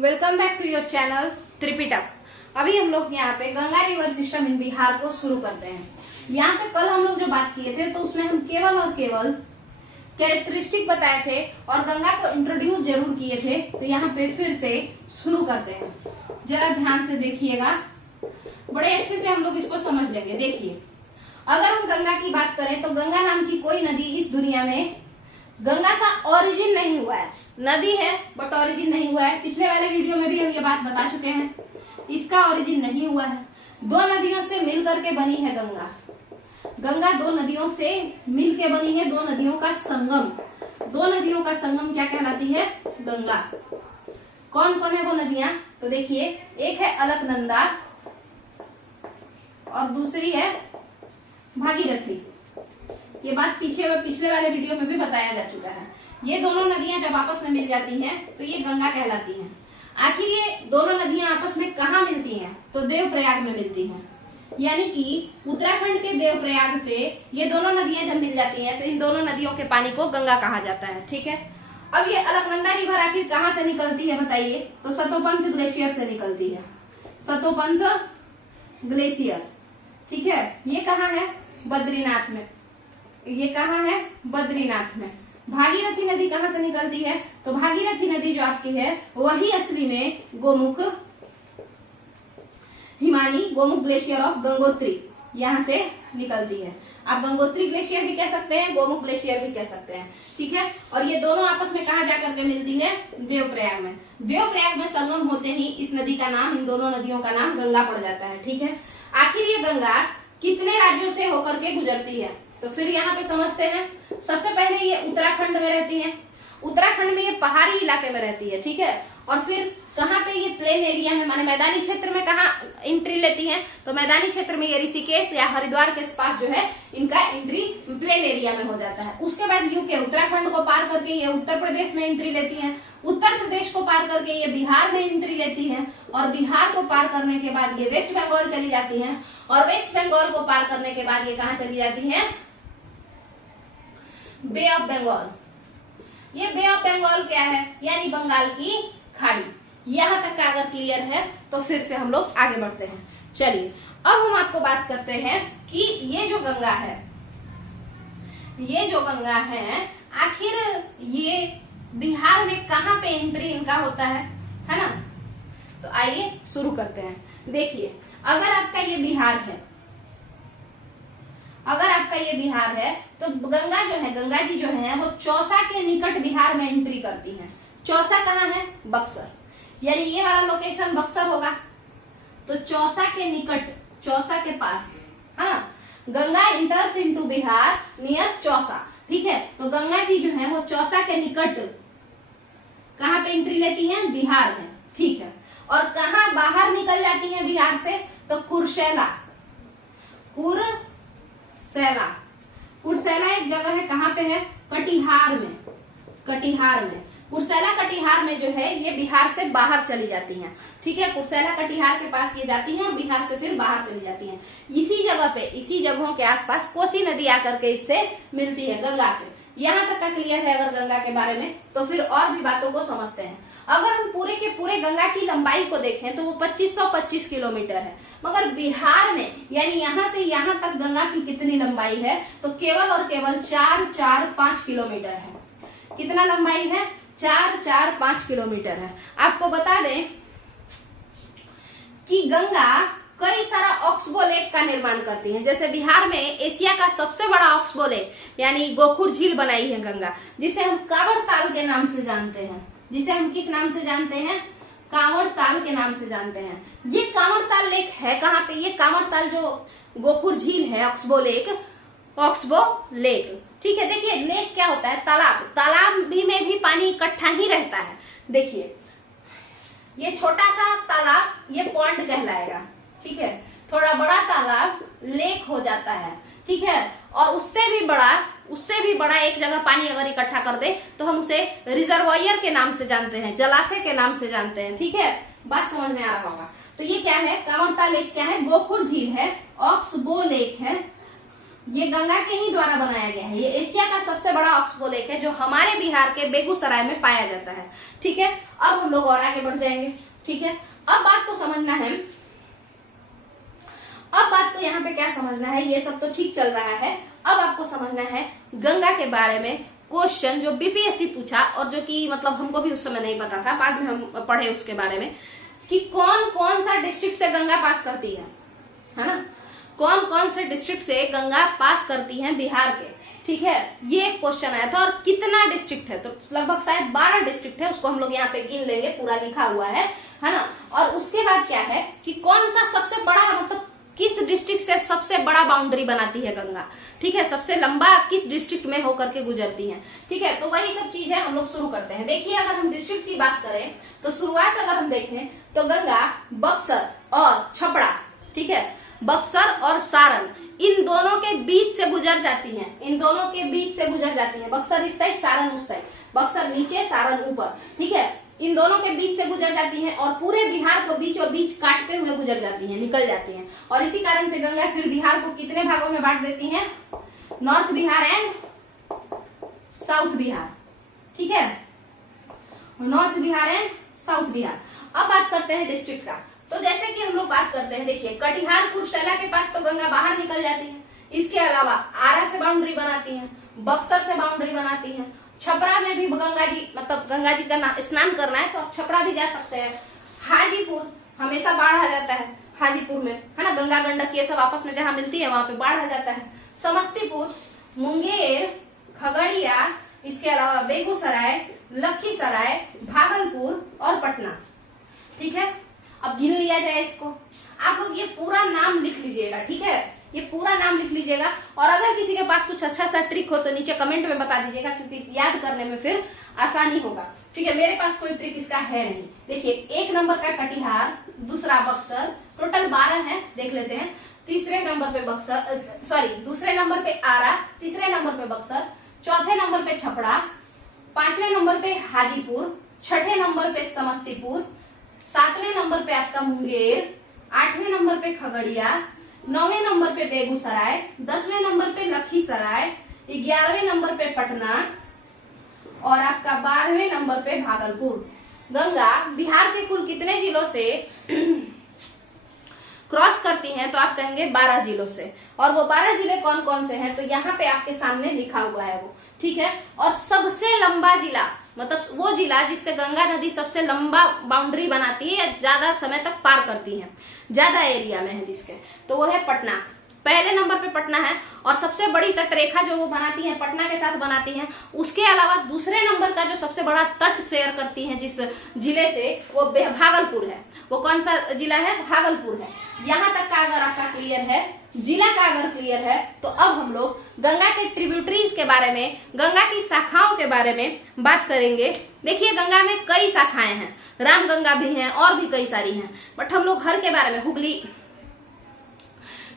Welcome back to your channel Tripitak. अभी हम लोग यहाँ पे Ganga river system in Bihar को शुरू करते हैं। यहाँ पे कल हम लोग जो बात किए थे तो उसमें हम केवल और केवल कैरेक्टरिस्टिक बताए थे और गंगा को इंट्रोड्यूस जरूर किए थे। तो यहाँ पे फिर से शुरू करते हैं, जरा ध्यान से देखिएगा, बड़े अच्छे से हम लोग इसको समझ लेंगे। देखिए, अगर हम गंगा की बात करें तो गंगा नाम की कोई नदी इस दुनिया में, गंगा का ओरिजिन नहीं हुआ है। नदी है बट ओरिजिन नहीं हुआ है। पिछले वाले वीडियो में भी हम ये बात बता चुके हैं, इसका ओरिजिन नहीं हुआ है। दो नदियों से मिल करके बनी है गंगा। गंगा दो नदियों से मिल के बनी है, दो नदियों का संगम। दो नदियों का संगम क्या कहलाती है? गंगा। कौन कौन है वो नदियां? तो देखिए, एक है अलकनंदा और दूसरी है भागीरथी। ये बात पिछले वाले वीडियो में भी बताया जा चुका है। ये दोनों नदियां जब आपस में मिल जाती हैं तो ये गंगा कहलाती हैं। आखिर ये दोनों नदियां आपस में कहाँ मिलती हैं? तो देवप्रयाग में मिलती हैं। यानी कि उत्तराखंड के देवप्रयाग से ये दोनों नदियां जब मिल जाती हैं तो इन दोनों नदियों के पानी को गंगा कहा जाता है। ठीक है, अब ये अलकनंदा रिवर आखिर कहाँ से निकलती है बताइए? तो सतोपंथ ग्लेशियर से निकलती है। सतोपंथ ग्लेशियर, ठीक है। ये कहाँ है? बद्रीनाथ में। ये कहाँ है? बद्रीनाथ में। भागीरथी नदी कहाँ से निकलती है? तो भागीरथी नदी जो आपकी है वही असली में गोमुख हिमानी, गोमुख ग्लेशियर ऑफ गंगोत्री, यहाँ से निकलती है। आप गंगोत्री ग्लेशियर भी कह सकते हैं, गोमुख ग्लेशियर भी कह सकते हैं। ठीक है, और ये दोनों आपस में कहाँ जाकर के मिलती है? देवप्रयाग में। देवप्रयाग में संगम होते ही इस नदी का नाम, इन दोनों नदियों का नाम गंगा पड़ जाता है। ठीक है, आखिर ये गंगा कितने राज्यों से होकर के गुजरती है? तो फिर यहाँ पे समझते हैं। सबसे पहले ये उत्तराखंड में रहती है। उत्तराखंड में ये पहाड़ी इलाके में रहती है। ठीक है, और फिर कहाँ पे? ये प्लेन एरिया में, माने मैदानी क्षेत्र में कहाँ एंट्री लेती है? तो मैदानी क्षेत्र में ये ऋषिकेश या हरिद्वार के पास जो है इनका एंट्री प्लेन एरिया में हो जाता है। उसके बाद यूके उत्तराखंड को पार करके ये उत्तर प्रदेश में एंट्री लेती है। उत्तर प्रदेश को पार करके ये बिहार में एंट्री लेती है और बिहार को पार करने के बाद ये वेस्ट बंगाल चली जाती है और वेस्ट बंगाल को पार करने के बाद ये कहाँ चली जाती है? बे ऑफ बंगाल। ये बे ऑफ बंगाल क्या है? यानी बंगाल की खाड़ी। यहां तक का अगर क्लियर है तो फिर से हम लोग आगे बढ़ते हैं। चलिए, अब हम आपको बात करते हैं कि ये जो गंगा है, ये जो गंगा है, आखिर ये बिहार में कहाँ पे एंट्री इनका होता है ना? तो आइए शुरू करते हैं। देखिए, अगर आपका ये बिहार है, अगर आपका ये बिहार है तो गंगा जो है, गंगा जी जो है वो चौसा के निकट बिहार में एंट्री करती हैं। चौसा कहाँ है? बक्सर। यानी ये वाला लोकेशन बक्सर होगा। तो चौसा के निकट, चौसा के पास, है ना? Ganga इंटर्स into Bihar near Chausa. ठीक है, तो गंगा जी जो है वो चौसा के निकट कहाँ पे एंट्री लेती हैं? बिहार में। ठीक है, और कहाँ बाहर निकल जाती हैं बिहार से? तो कुर्सेला। कुर्सेला एक जगह है, कहाँ पे है? कटिहार में। कटिहार में कुर्सेला, कटिहार में जो है ये बिहार से बाहर चली जाती हैं। ठीक है, कुर्सेला कटिहार के पास ये जाती हैं और बिहार से फिर बाहर चली जाती हैं। इसी जगह पे, इसी जगहों के आसपास कोसी नदी आकर के इससे मिलती है, गंगा से। यहाँ तक का क्लियर है अगर गंगा के बारे में? तो फिर और भी बातों को समझते हैं। अगर हम पूरे के पूरे गंगा की लंबाई को देखें तो वो 2525 किलोमीटर है, मगर बिहार में यानी यहाँ से यहाँ तक गंगा की कितनी लंबाई है? तो केवल और केवल 445 किलोमीटर है। कितना लंबाई है? 445 किलोमीटर है। आपको बता दें कि गंगा कई सारा ऑक्सबो लेक का निर्माण करती है। जैसे बिहार में एशिया का सबसे बड़ा ऑक्सबो लेक यानी गोखुर झील बनाई है गंगा, जिसे हम कांवड़ ताल के नाम से जानते हैं। जिसे हम किस नाम से जानते हैं? कांवड़ ताल के नाम से जानते हैं। ये कांवड़ ताल लेक है कहाँ पे? ये कांवड़ ताल जो गोखुर झील है, ऑक्सबो लेक। ठीक है, देखिए लेक क्या होता है? तालाब। तालाब में भी पानी इकट्ठा ही रहता है। देखिए, ये छोटा सा तालाब ये पॉन्ड कहलाएगा। ठीक है, थोड़ा बड़ा तालाब लेक हो जाता है। ठीक है, और उससे भी बड़ा एक जगह पानी अगर इकट्ठा कर दे तो हम उसे रिजर्वायर के नाम से जानते हैं, जलाशय के नाम से जानते हैं। ठीक है, बात समझ में आ रहा होगा। तो ये क्या है? कांवड़ ताल लेक क्या है? गोखुर झील है, ऑक्सबो लेक है, ये गंगा के ही द्वारा बनाया गया है। ये एशिया का सबसे बड़ा ऑक्सबो लेक है जो हमारे बिहार के बेगूसराय में पाया जाता है। ठीक है, अब हम लोग और आगे बढ़ जाएंगे। ठीक है, अब बात को समझना है, अब बात को यहाँ पे क्या समझना है, ये सब तो ठीक चल रहा है। अब आपको समझना है गंगा के बारे में क्वेश्चन जो बीपीएससी पूछा और जो कि मतलब हमको भी उस समय नहीं पता था, बाद में हम पढ़े उसके बारे में कि कौन कौन सा डिस्ट्रिक्ट से गंगा पास करती है ना, कौन कौन से डिस्ट्रिक्ट से गंगा पास करती है बिहार के। ठीक है, ये क्वेश्चन आया था और कितना डिस्ट्रिक्ट है, तो लगभग शायद 12 डिस्ट्रिक्ट है, उसको हम लोग यहाँ पे गिन लेंगे, पूरा लिखा हुआ है ना। और उसके बाद क्या है कि कौन सा सबसे बड़ा मतलब किस डिस्ट्रिक्ट से सबसे बड़ा बाउंड्री बनाती है गंगा। ठीक है, सबसे लंबा किस डिस्ट्रिक्ट में होकर के गुजरती है। ठीक है, तो वही सब चीज है, हम लोग शुरू करते हैं। देखिए, अगर हम डिस्ट्रिक्ट की बात करें तो शुरुआत अगर हम देखें तो गंगा बक्सर और छपरा, ठीक है, बक्सर और सारण, इन दोनों के बीच से गुजर जाती है, इन दोनों के बीच से गुजर जाती है। बक्सर इस साइड, सारण उस साइड, बक्सर नीचे सारण ऊपर। ठीक है, इन दोनों के बीच से गुजर जाती हैं और पूरे बिहार को बीचों बीच काटते हुए गुजर जाती हैं, निकल जाती हैं। और इसी कारण से गंगा फिर बिहार को कितने भागों में बांट देती हैं, north Bihar and south Bihar. ठीक है, north Bihar and south Bihar. अब बात करते हैं डिस्ट्रिक्ट का। तो जैसे कि हम लोग बात करते हैं, देखिए कटिहार कुर्सेला के पास तो गंगा बाहर निकल जाती है। इसके अलावा आरा से बाउंड्री बनाती है, बक्सर से बाउंड्री बनाती है, छपरा में भी गंगा जी मतलब गंगा जी का स्नान करना है तो आप छपरा भी जा सकते हैं। हाजीपुर हमेशा बाढ़ आ जाता है, हाजीपुर में है ना, गंगा गंडक ये सब आपस में जहां मिलती है वहां पे बाढ़ आ जाता है। समस्तीपुर, मुंगेर, खगड़िया, इसके अलावा बेगूसराय, लखीसराय, भागलपुर और पटना। ठीक है, अब गिन लिया जाए इसको, आप लोग ये पूरा नाम लिख लीजिएगा। ठीक है, ये पूरा नाम लिख लीजिएगा और अगर किसी के पास कुछ अच्छा सा ट्रिक हो तो नीचे कमेंट में बता दीजिएगा, क्योंकि याद करने में फिर आसानी होगा। ठीक है, मेरे पास कोई ट्रिक इसका है नहीं। देखिए, 1 नंबर का कटिहार, दूसरा बक्सर, टोटल 12 है, देख लेते हैं। तीसरे नंबर पे बक्सर, सॉरी दूसरे नंबर पे आरा, तीसरे नंबर पे बक्सर, चौथे नंबर पे छपरा, 5वें नंबर पे हाजीपुर, 6ठे नंबर पे समस्तीपुर, 7वें नंबर पे आपका मुंगेर, 8वें नंबर पे खगड़िया, 9वें नंबर पे बेगूसराय, 10वें नंबर पे लखीसराय, 11वें नंबर पे पटना और आपका 12वें नंबर पे भागलपुर। गंगा बिहार के कुल कितने जिलों से क्रॉस करती हैं, तो आप कहेंगे 12 जिलों से। और वो 12 जिले कौन कौन से हैं, तो यहाँ पे आपके सामने लिखा हुआ है वो। ठीक है, और सबसे लंबा जिला मतलब वो जिला जिससे गंगा नदी सबसे लंबा बाउंड्री बनाती है या ज्यादा समय तक पार करती है, ज्यादा एरिया में है जिसके, तो वो है पटना। पहले नंबर पे पटना है और सबसे बड़ी तटरेखा जो वो बनाती है पटना के साथ बनाती है। उसके अलावा दूसरे नंबर का जो सबसे बड़ा तट शेयर करती है जिस जिले से, वो भागलपुर है। वो कौन सा जिला है, भागलपुर है। यहाँ तक का अगर आपका क्लियर है, जिला का अगर क्लियर है, तो अब हम लोग गंगा के ट्रिब्यूटरीज के बारे में, गंगा की शाखाओं के बारे में बात करेंगे। देखिए, गंगा में कई शाखाएं हैं, रामगंगा भी हैं और भी कई सारी हैं, बट हम लोग हर के बारे में, हुगली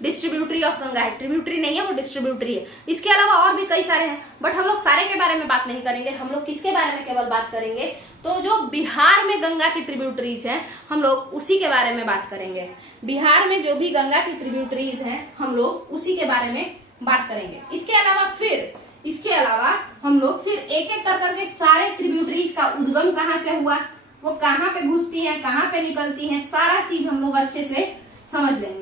डिस्ट्रीब्यूटरी ऑफ गंगा है, ट्रिब्यूटरी नहीं है वो डिस्ट्रीब्यूटरी है। इसके अलावा और भी कई सारे हैं, बट हम लोग सारे के बारे में बात नहीं करेंगे। हम लोग किसके बारे में केवल बात करेंगे, तो जो बिहार में गंगा की ट्रिब्यूटरीज हैं हम लोग उसी के बारे में बात करेंगे। बिहार में जो भी गंगा की ट्रिब्यूटरीज हैं हम लोग उसी के बारे में बात करेंगे। इसके अलावा हम लोग फिर एक एक कर करके सारे ट्रिब्यूटरीज का उद्गम कहाँ से हुआ, वो कहाँ पे घुसती है, कहाँ पे निकलती है, सारा चीज हम लोग अच्छे से समझ लेंगे।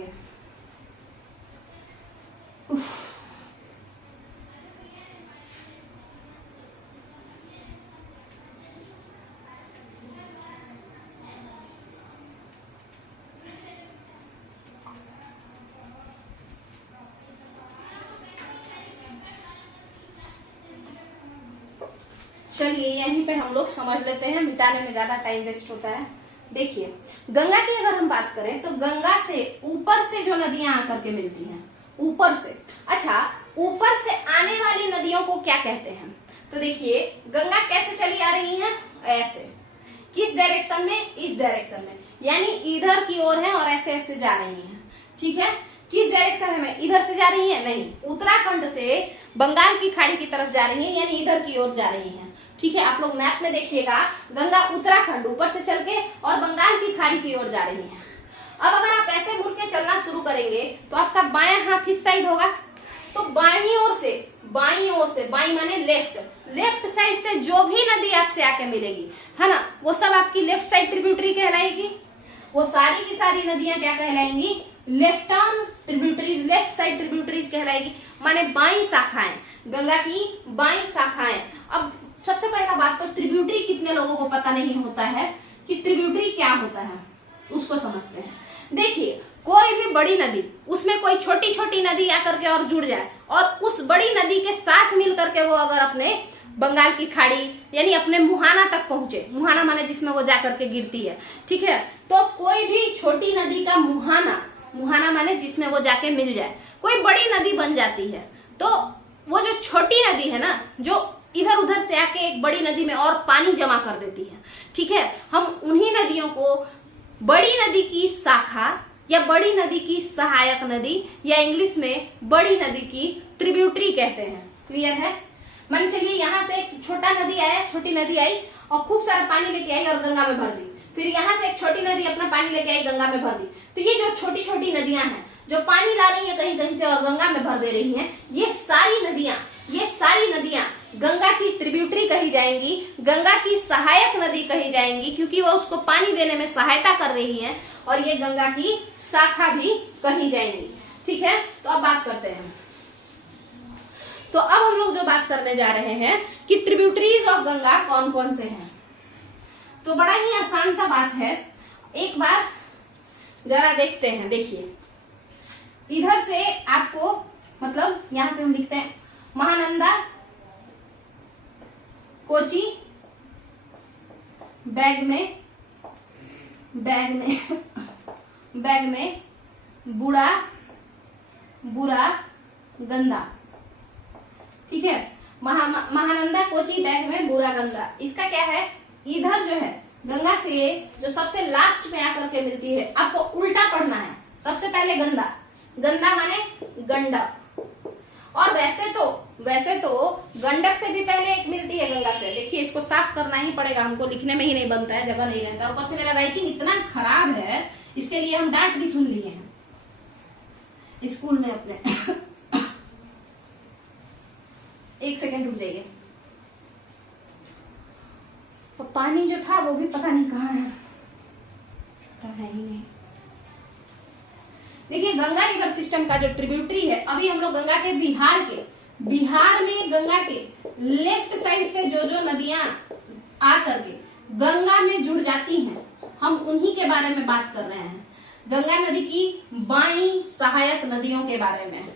चलिए, यहीं पे हम लोग समझ लेते हैं, मिटाने में ज्यादा टाइम वेस्ट होता है। देखिए, गंगा की अगर हम बात करें तो गंगा से ऊपर से जो नदियां आकर के मिलती हैं, ऊपर से, अच्छा ऊपर से आने वाली नदियों को क्या कहते हैं, तो देखिए गंगा कैसे चली आ रही है, ऐसे, किस डायरेक्शन में, इस डायरेक्शन में, यानी इधर की ओर है और ऐसे ऐसे जा रही है। ठीक है, किस डायरेक्शन में, इधर से जा रही है, नहीं, उत्तराखंड से बंगाल की खाड़ी की तरफ जा रही है, यानी इधर की ओर जा रही है। ठीक है, आप लोग मैप में देखिएगा, गंगा उत्तराखंड ऊपर से चल के और बंगाल की खाड़ी की ओर जा रही है। अब अगर आप ऐसे मुड़ के चलना शुरू करेंगे तो आपका बायां हाथ किस साइड होगा, तो बाई ओर से बाई माने लेफ्ट साइड से जो भी नदी आपसे आके मिलेगी, है ना, वो सब आपकी लेफ्ट साइड ट्रिब्यूटरी कहलाएगी। वो सारी की सारी नदियां क्या कहलाएंगी? Left arm tributaries, left side tributaries कहलाएगी, माने बाई शाखाएं, गंगा की बाई शाखाएं। अब सबसे पहला बात तो ट्रिब्यूटरी कितने लोगों को पता नहीं होता है कि ट्रिब्यूटरी क्या होता है, उसको समझते हैं। देखिए, कोई भी बड़ी नदी, उसमें कोई छोटी छोटी नदी आकर के और जुड़ जाए और उस बड़ी नदी के साथ मिल करके वो अगर अपने बंगाल की खाड़ी यानी अपने मुहाना तक पहुंचे, मुहाना माने जिसमें वो जाकर के गिरती है, ठीक है, तो कोई भी छोटी नदी का मुहाना माने जिसमें वो जाके मिल जाए, कोई बड़ी नदी बन जाती है, तो वो जो छोटी नदी है ना, जो इधर उधर से आके एक बड़ी नदी में और पानी जमा कर देती है, ठीक है, हम उन्हीं नदियों को बड़ी नदी की शाखा या बड़ी नदी की सहायक नदी या इंग्लिश में बड़ी नदी की ट्रिब्यूटरी कहते हैं। क्लियर है? मान चलिए यहाँ से एक छोटा नदी आया, छोटी नदी आई और खूब सारा पानी लेके आई और गंगा में भर दी। फिर यहाँ से एक छोटी नदी अपना पानी लेके आई, गंगा में भर दी। तो ये जो छोटी छोटी नदियां हैं जो पानी ला रही है कहीं कहीं से और गंगा में भर दे रही हैं, ये सारी नदियां गंगा की ट्रिब्यूटरी कही जाएंगी, गंगा की सहायक नदी कही जाएंगी, क्योंकि वो उसको पानी देने में सहायता कर रही है, और ये गंगा की शाखा भी कही जाएंगी। ठीक है, तो अब बात करते हैं। तो अब हम लोग जो बात करने जा रहे हैं कि ट्रिब्यूटरीज ऑफ गंगा कौन कौन से हैं। तो बड़ा ही आसान सा बात है, एक बार जरा देखते हैं। देखिए, इधर से आपको मतलब यहां से हम लिखते हैं महानंदा, कोची, बैग में बुरा, गंदा। ठीक है, महानंदा, कोची, बैग में बुरा, गंगा। इसका क्या है, इधर जो है गंगा से जो सबसे लास्ट में आकर के मिलती है, आपको उल्टा पढ़ना है। सबसे पहले गंदा माने गंडक, और वैसे तो गंडक से भी पहले एक मिलती है गंगा से। देखिए, इसको साफ करना ही पड़ेगा हमको, लिखने में ही नहीं बनता है, जगह नहीं रहता। ऊपर से मेरा राइटिंग इतना खराब है, इसके लिए हम डांट भी सुन लिए हैं स्कूल में अपने। एक सेकेंड रुक जाइए। तो पानी जो था वो भी पता नहीं कहाँ है, पता है ही नहीं। देखिए, गंगा रिवर सिस्टम का जो ट्रिब्यूटरी है, अभी हम लोग गंगा के बिहार में गंगा के लेफ्ट साइड से जो नदियां आकर के गंगा में जुड़ जाती हैं, हम उन्हीं के बारे में बात कर रहे हैं। गंगा नदी की बाई सहायक नदियों के बारे में।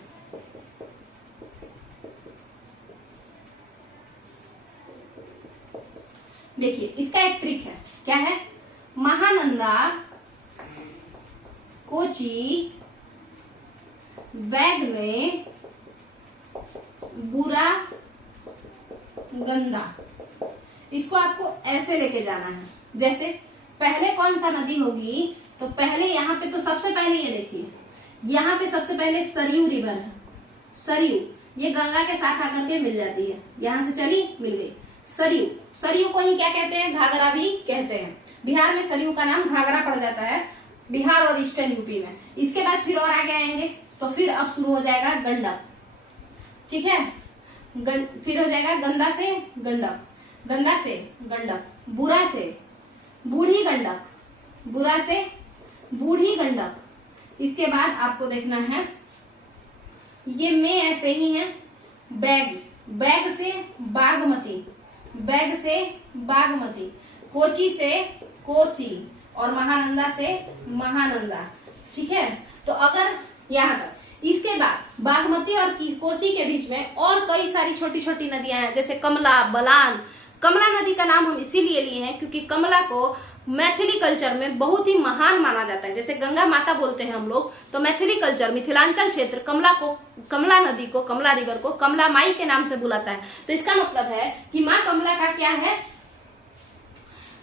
देखिए, इसका एक ट्रिक है, क्या है, महानंदा, कोची, बैग में बुरा, गंदा। इसको आपको ऐसे लेके जाना है, जैसे पहले कौन सा नदी होगी, तो पहले यहाँ पे तो सबसे पहले ये देखिए, यहाँ पे सबसे पहले सरयू रिवर है। सरयू ये गंगा के साथ आकर के मिल जाती है, यहां से चली मिल गई। सरयू को ही क्या कहते हैं, घाघरा भी कहते हैं। बिहार में सरयू का नाम घाघरा पड़ जाता है, बिहार और ईस्टर्न यूपी में। इसके बाद फिर और आगे आएंगे तो फिर अब शुरू हो जाएगा गंडक। ठीक है, फिर हो जाएगा गंदा से गंडक, गंदा से गंडक, बुरा से बूढ़ी गंडक, बुरा से बूढ़ी गंडक। इसके बाद आपको देखना है, ये में ऐसे ही है, बैग से बागमती, बैग से बागमती, कोची से कोसी, और महानंदा से महानंदा। ठीक है, तो अगर यहाँ तक, इसके बाद बागमती और कोसी के बीच में और कई सारी छोटी छोटी नदियां हैं, जैसे कमला, बलान। कमला नदी का नाम हम इसीलिए लिए हैं क्योंकि कमला को मैथिली कल्चर में बहुत ही महान माना जाता है। जैसे गंगा माता बोलते हैं हम लोग, तो मैथिली कल्चर, मिथिलांचल क्षेत्र कमला नदी को, कमला रिवर को कमला माई के नाम से बुलाता है। तो इसका मतलब है कि माँ कमला का क्या है,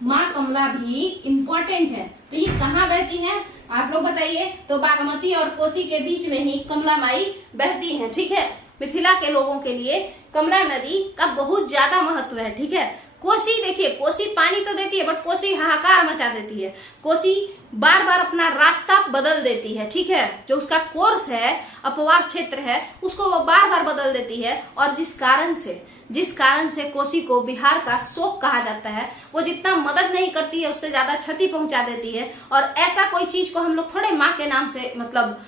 माँ कमला भी इम्पोर्टेंट है। तो ये कहाँ बहती है, आप लोग बताइए। तो बागमती और कोसी के बीच में ही कमला माई बहती है। ठीक है, मिथिला के लोगों के लिए कमला नदी का बहुत ज्यादा महत्व है। ठीक है, कोसी देखिए, कोसी पानी तो देती है बट कोसी हाहाकार मचा देती है। कोसी बार बार अपना रास्ता बदल देती है, ठीक है, जो उसका कोर्स है, अपवाह क्षेत्र है, उसको वो बार बार बदल देती है। और जिस कारण से कोसी को बिहार का शोक कहा जाता है, वो जितना मदद नहीं करती है उससे ज्यादा क्षति पहुंचा देती है। और ऐसा कोई चीज को हम लोग थोड़े माँ के नाम से मतलब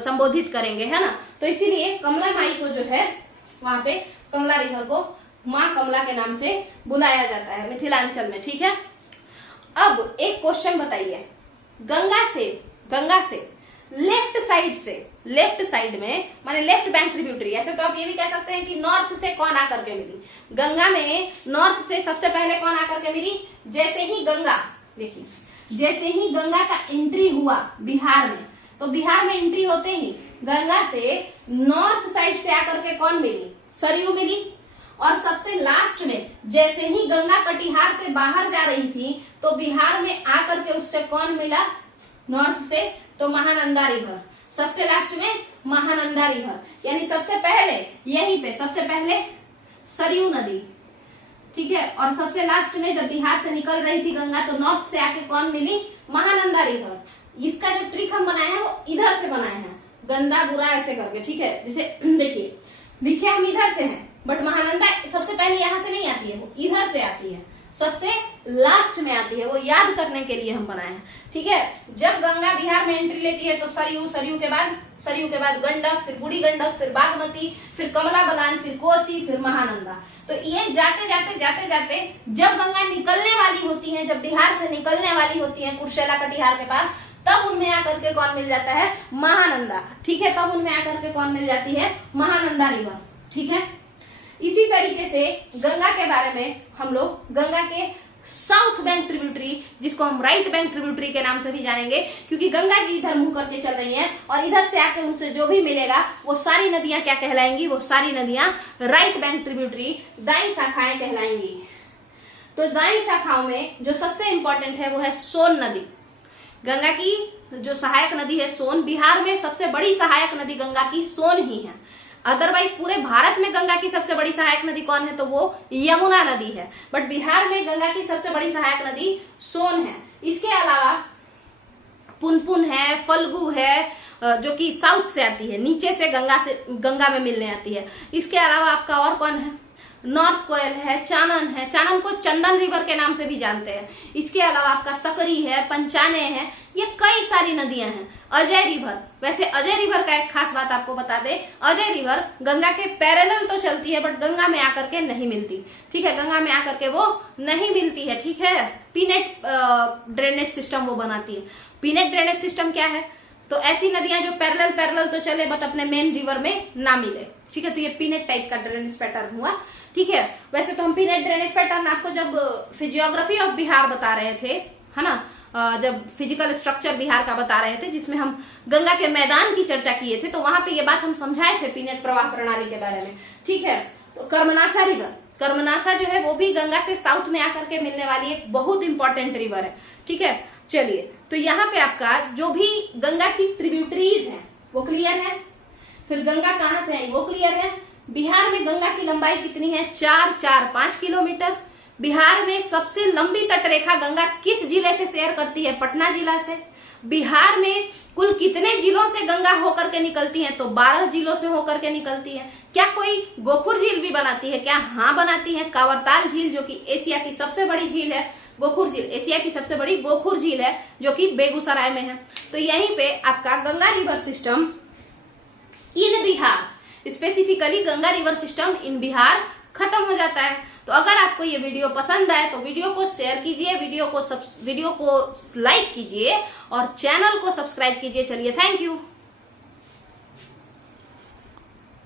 संबोधित करेंगे, है ना। तो इसीलिए कमला माई को जो है वहां पे कमला रिवर को माँ कमला के नाम से बुलाया जाता है मिथिलांचल में, ठीक है। अब एक क्वेश्चन बताइए, गंगा से लेफ्ट साइड में माने लेफ्ट बैंक ट्रिब्यूटरी, ऐसे तो आप ये भी कह सकते हैं कि नॉर्थ से कौन आकर के मिली। गंगा में नॉर्थ से सबसे पहले कौन आकर के मिली, जैसे ही गंगा, देखिए जैसे ही गंगा का एंट्री हुआ बिहार में, तो बिहार में एंट्री होते ही गंगा से नॉर्थ साइड से आकर के कौन मिली, सरयू मिली। और सबसे लास्ट में जैसे ही गंगा कटिहार से बाहर जा रही थी तो बिहार में आकर के उससे कौन मिला, नॉर्थ से, तो महानंदा रिवर। सबसे लास्ट में महानंदा रिवर, यानी सबसे पहले यहीं पे सबसे पहले सरयू नदी, ठीक है। और सबसे लास्ट में जब बिहार से निकल रही थी गंगा तो नॉर्थ से आके कौन मिली, महानंदा रिवर। इसका जो ट्रिक हम बनाए हैं वो इधर से बनाए हैं, गंदा बुरा ऐसे करके, ठीक है। जैसे देखिए लिखे हम इधर से हैं बट महानंदा सबसे पहले यहाँ से नहीं आती है, वो इधर से आती है, सबसे लास्ट में आती है। वो याद करने के लिए हम बनाए हैं, ठीक है। जब गंगा बिहार में एंट्री लेती है तो सरयू के बाद गंडक, फिर बूढ़ी गंडक, फिर बागमती, फिर कमला बलान, फिर कोसी, फिर महानंदा। तो ये जाते जाते जब गंगा निकलने वाली होती है, जब बिहार से निकलने वाली होती है कुर्सेला कटिहार के पास, तब उनमें आकर के कौन मिल जाता है, महानंदा, ठीक है। तब उनमें आकर के कौन मिल जाती है, महानंदा रिवर, ठीक है। इसी तरीके से गंगा के बारे में हम लोग गंगा के साउथ बैंक ट्रिब्यूटरी, जिसको हम राइट बैंक ट्रिब्यूटरी के नाम से भी जानेंगे, क्योंकि गंगा जी इधर मुंह करके चल रही हैं और इधर से आके उनसे जो भी मिलेगा वो सारी नदियां क्या कहलाएंगी, वो सारी नदियां राइट बैंक ट्रिब्यूटरी दाई शाखाएं कहलाएंगी। तो दाई शाखाओं में जो सबसे इंपॉर्टेंट है वो है सोन नदी। गंगा की जो सहायक नदी है सोन, बिहार में सबसे बड़ी सहायक नदी गंगा की सोन ही है। अदरवाइज पूरे भारत में गंगा की सबसे बड़ी सहायक नदी कौन है, तो वो यमुना नदी है। बट बिहार में गंगा की सबसे बड़ी सहायक नदी सोन है। इसके अलावा पुनपुन है, फल्गु है, जो कि साउथ से आती है, नीचे से गंगा में मिलने आती है। इसके अलावा आपका और कौन है, नॉर्थ कोयल है, चानन को चंदन रिवर के नाम से भी जानते हैं। इसके अलावा आपका सकरी है, पंचाने है, ये कई सारी नदियां हैं। अजय रिवर, वैसे अजय रिवर का एक खास बात आपको बता दे, अजय रिवर गंगा के पैरेलल तो चलती है बट गंगा में आकर के नहीं मिलती, ठीक है। गंगा में आकर के वो नहीं मिलती है, ठीक है। पीनेट ड्रेनेज सिस्टम वो बनाती है। पीनेट ड्रेनेज सिस्टम क्या है, तो ऐसी नदियां जो पैरेलल तो चले बट अपने मेन रिवर में ना मिले, ठीक है। तो ये पीनेट टाइप का ड्रेनेज पैटर्न हुआ, ठीक है। वैसे तो हम पीनेट ड्रेनेज पैटर्न आपको जब फिजियोग्राफी ऑफ बिहार बता रहे थे, है ना, जब फिजिकल स्ट्रक्चर बिहार का बता रहे थे, जिसमें हम गंगा के मैदान की चर्चा किए थे, तो वहां पे ये बात हम समझाए थे पीनेट प्रवाह प्रणाली के बारे में, ठीक है। तो कर्मनासा रिवर, कर्मनासा जो है वो भी गंगा से साउथ में आकर के मिलने वाली एक बहुत इंपॉर्टेंट रिवर है, ठीक है। चलिए, तो यहाँ पे आपका जो भी गंगा की ट्रिब्यूटरीज है वो क्लियर है। फिर गंगा कहाँ से आई वो क्लियर है। बिहार में गंगा की लंबाई कितनी है, 4-5 किलोमीटर। बिहार में सबसे लंबी तटरेखा गंगा किस जिले से शेयर करती है, पटना जिला से। बिहार में कुल कितने जिलों से गंगा होकर के निकलती है, तो 12 जिलों से होकर के निकलती है। क्या कोई गोखुर झील भी बनाती है, क्या, हाँ बनाती है। कांवरताल झील जो कि एशिया की सबसे बड़ी झील है, गोखुर झील एशिया की सबसे बड़ी गोखुर झील है जो कि बेगूसराय में है। तो यहीं पे आपका Ganga river system in Bihar, specifically Ganga river system in Bihar खत्म हो जाता है। तो अगर आपको ये वीडियो पसंद आए तो वीडियो को शेयर कीजिए, वीडियो को लाइक कीजिए और चैनल को सब्सक्राइब कीजिए। चलिए, थैंक यू।